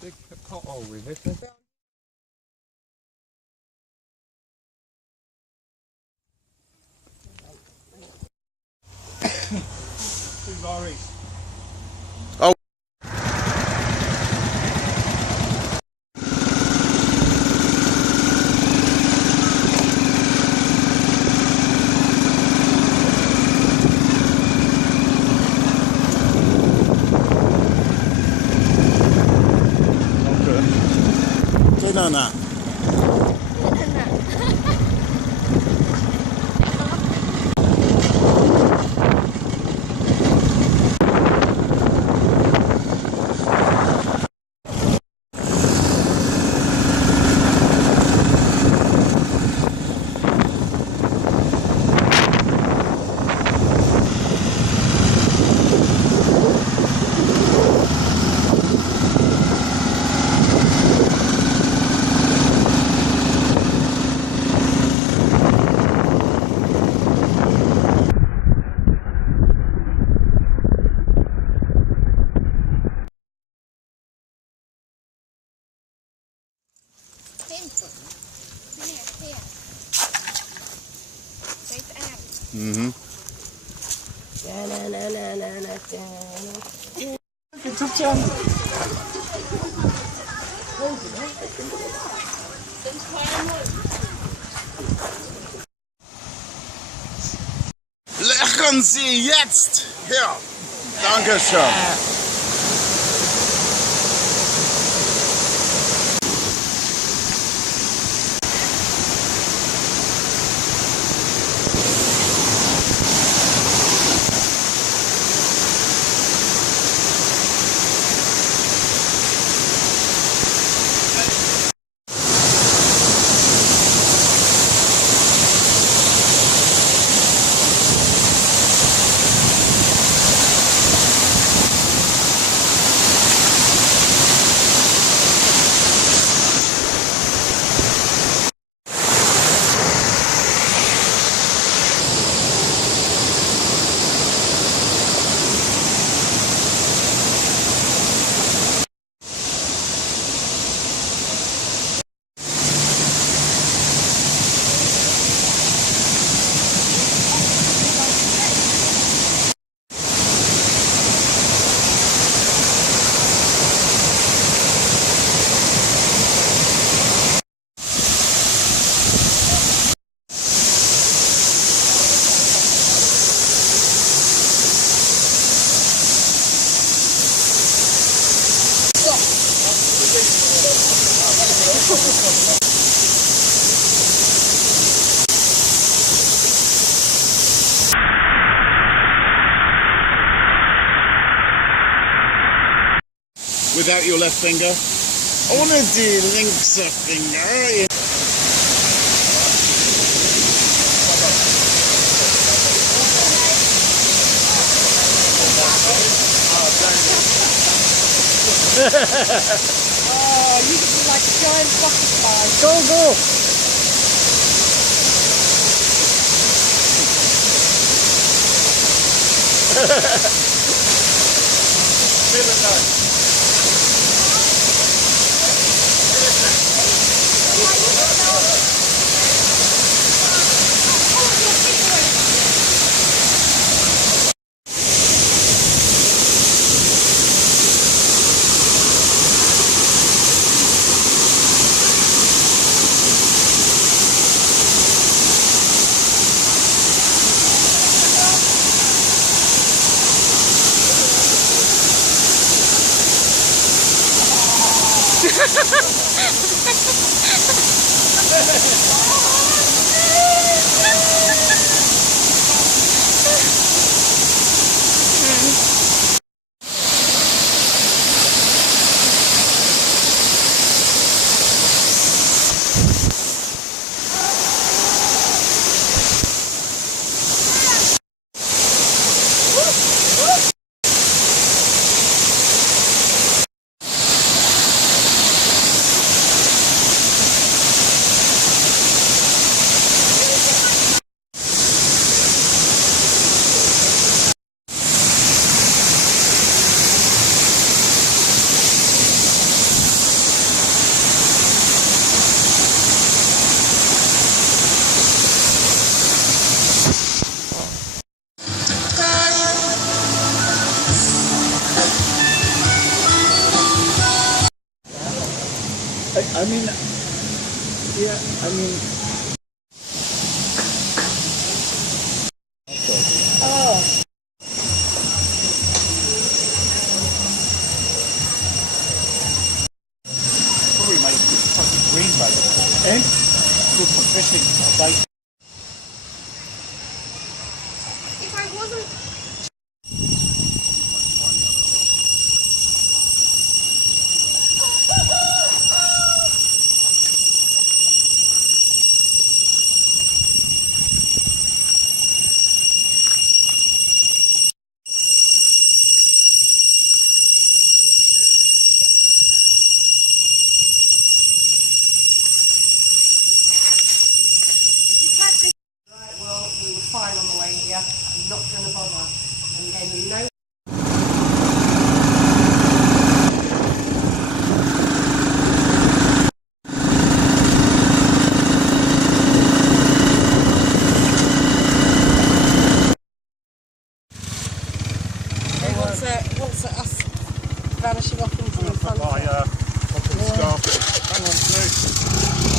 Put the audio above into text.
Big pothole we hit it. Two lorries. Oh. Okay. Na. Mhm. Lachen Sie jetzt! Ja, danke schön. Without your left finger? Ohne die linke Finger. Oh, you look like a giant butterfly. Go, go! Feel it now. I mean, yeah, I mean. Oh. Probably make fucking green bait. Eh? Good for fishing. Bait. If I wasn't... Right, well, we were fine on the way here. I'm not going to bother. And then you know... What's us vanishing off into the front? Up in the scarf. Hang on, Snoop.